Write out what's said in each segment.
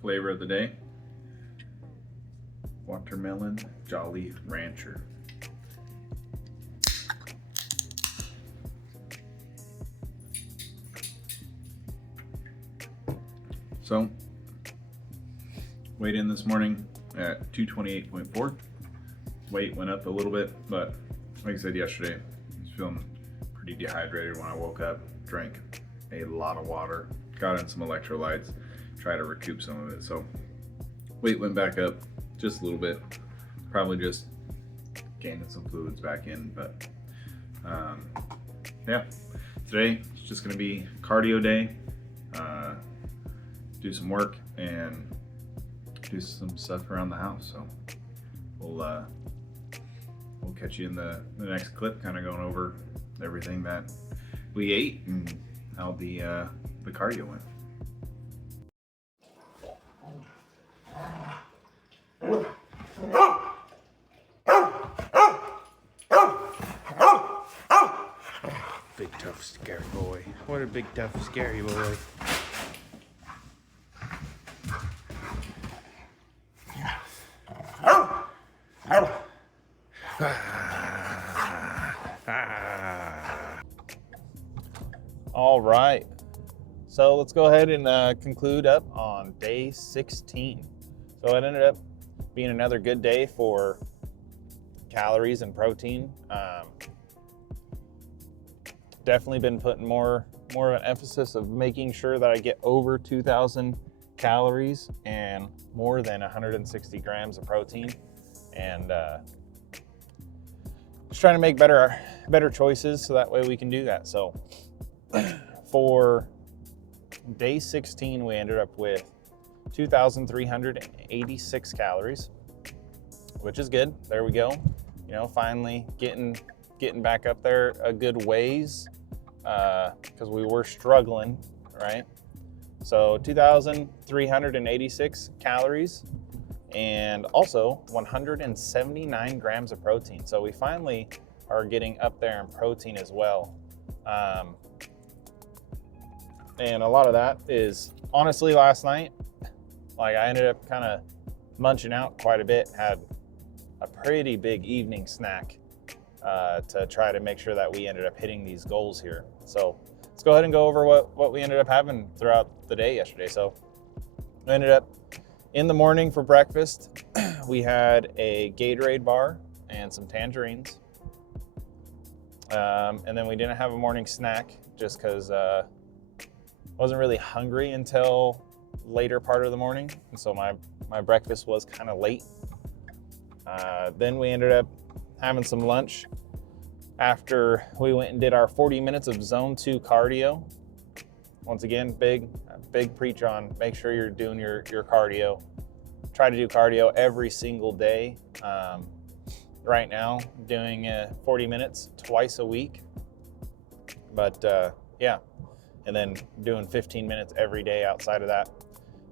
flavor of the day, watermelon Jolly Rancher. So, weighed in this morning at 228.4. Weight went up a little bit, but like I said yesterday, I was feeling pretty dehydrated when I woke up. Drank a lot of water, got in some electrolytes, try to recoup some of it. So weight went back up just a little bit, probably just gaining some fluids back in. But yeah, today it's just gonna be cardio day. Do some work and do some stuff around the house. So we'll catch you in the next clip, kind of going over everything that we ate and how the cardio went. Big tough scary boy. What a big tough scary boy. All right, so let's go ahead and conclude up on day 16. So it ended up being another good day for calories and protein. Definitely been putting more of an emphasis of making sure that I get over 2,000 calories and more than 160 grams of protein, and just trying to make better choices so that way we can do that. So for day 16, we ended up with 2,386 calories, which is good. There we go. You know, finally getting back up there a good ways, because we were struggling, right? So 2,386 calories and also 179 grams of protein. So we finally are getting up there in protein as well. And a lot of that is honestly last night, like I ended up kind of munching out quite a bit, had a pretty big evening snack to try to make sure that we ended up hitting these goals here. So let's go ahead and go over what we ended up having throughout the day yesterday. So we ended up in the morning for breakfast, we had a Gatorade bar and some tangerines. And then we didn't have a morning snack just because wasn't really hungry until later part of the morning, and so my breakfast was kind of late. Then we ended up having some lunch after we went and did our 40 minutes of zone 2 cardio. Once again, big preach on make sure you're doing your cardio. Try to do cardio every single day. Right now, doing 40 minutes twice a week, but yeah, and then doing 15 minutes every day outside of that.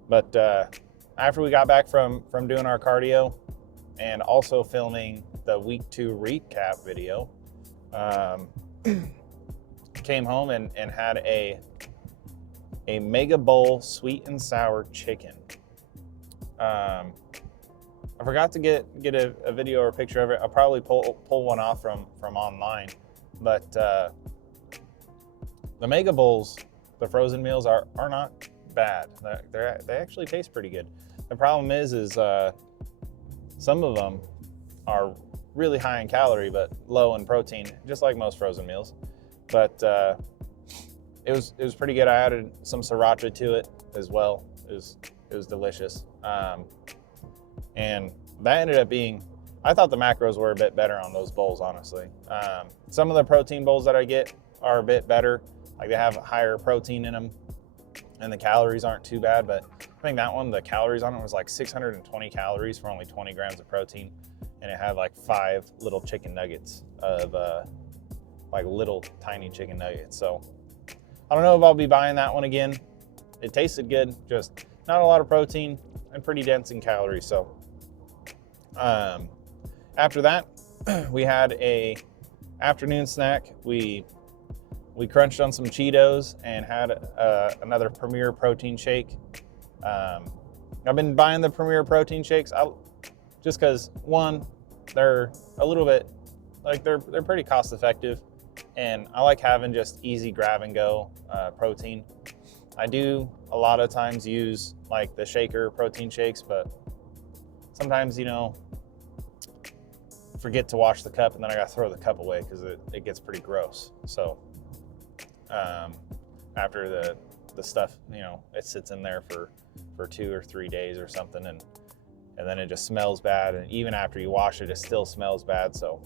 But after we got back from doing our cardio and also filming the week 2 recap video, came home and had a mega bowl sweet and sour chicken. I forgot to get a video or a picture of it. I'll probably pull one off from online, but the mega bowls, the frozen meals are not bad. They actually taste pretty good. The problem is some of them are really high in calorie but low in protein, just like most frozen meals. But it was pretty good. I added some sriracha to it as well. It was delicious. And that ended up being, I thought the macros were a bit better on those bowls, honestly. Some of the protein bowls that I get are a bit better. Like they have higher protein in them and the calories aren't too bad, but I think that one, the calories on it was like 620 calories for only 20 grams of protein. And it had like 5 little chicken nuggets of like little tiny chicken nuggets. So I don't know if I'll be buying that one again. It tasted good, just not a lot of protein and pretty dense in calories. So after that, we had a afternoon snack. We crunched on some Cheetos and had another Premier protein shake. I've been buying the Premier protein shakes just because, one, they're a little bit, like they're pretty cost effective, and I like having just easy grab and go protein. I do a lot of times use like the shaker protein shakes, but sometimes, you know, forget to wash the cup and then I gotta throw the cup away because it gets pretty gross. So after the stuff, you know, it sits in there for 2 or 3 days or something, and then it just smells bad, and even after you wash it, it still smells bad. So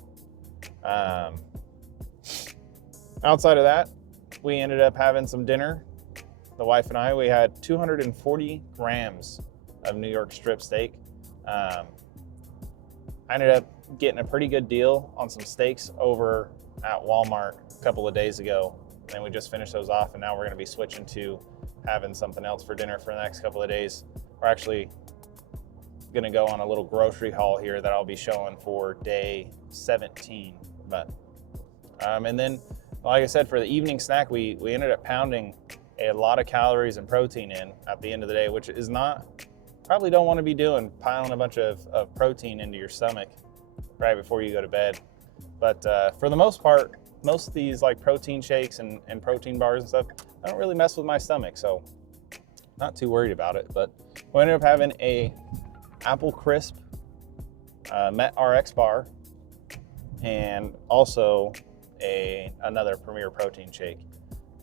outside of that, we ended up having some dinner. The wife and I, we had 240 grams of New York strip steak. I ended up getting a pretty good deal on some steaks over at Walmart a couple of days ago, and we just finished those off, and now we're going to be switching to having something else for dinner for the next couple of days. We're actually going to go on a little grocery haul here that I'll be showing for day 17. But and then, like I said, for the evening snack, we ended up pounding a lot of calories and protein in at the end of the day, which is not, probably don't want to be doing, piling a bunch of protein into your stomach right before you go to bed. But for the most part, most of these like protein shakes and protein bars and stuff, I don't really mess with my stomach, so not too worried about it. But we ended up having a apple crisp Met RX bar, and also another Premier protein shake,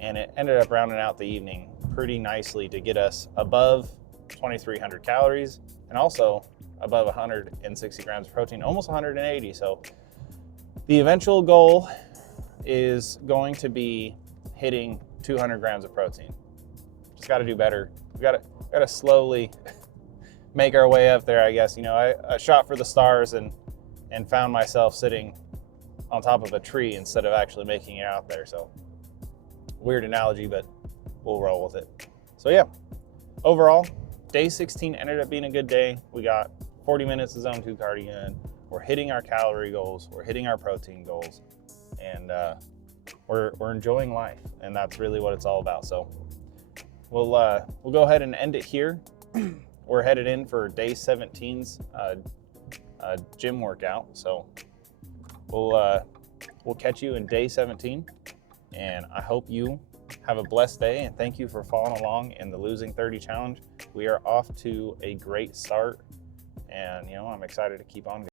and it ended up rounding out the evening pretty nicely to get us above 2,300 calories and also above 160 grams of protein, almost 180. So the eventual goal is going to be hitting 200 grams of protein. Just got to do better. We got to slowly make our way up there, I guess. You know, I shot for the stars and found myself sitting on top of a tree instead of actually making it out there. So weird analogy, but we'll roll with it. So yeah, overall, day 16 ended up being a good day. We got 40 minutes of zone 2 cardio in. We're hitting our calorie goals. We're hitting our protein goals, and we're enjoying life, and that's really what it's all about. So we'll go ahead and end it here. We're headed in for day 17's gym workout. So we'll catch you in day 17, and I hope you have a blessed day, and thank you for following along in the Losing 30 Challenge. We are off to a great start, and you know, I'm excited to keep on going.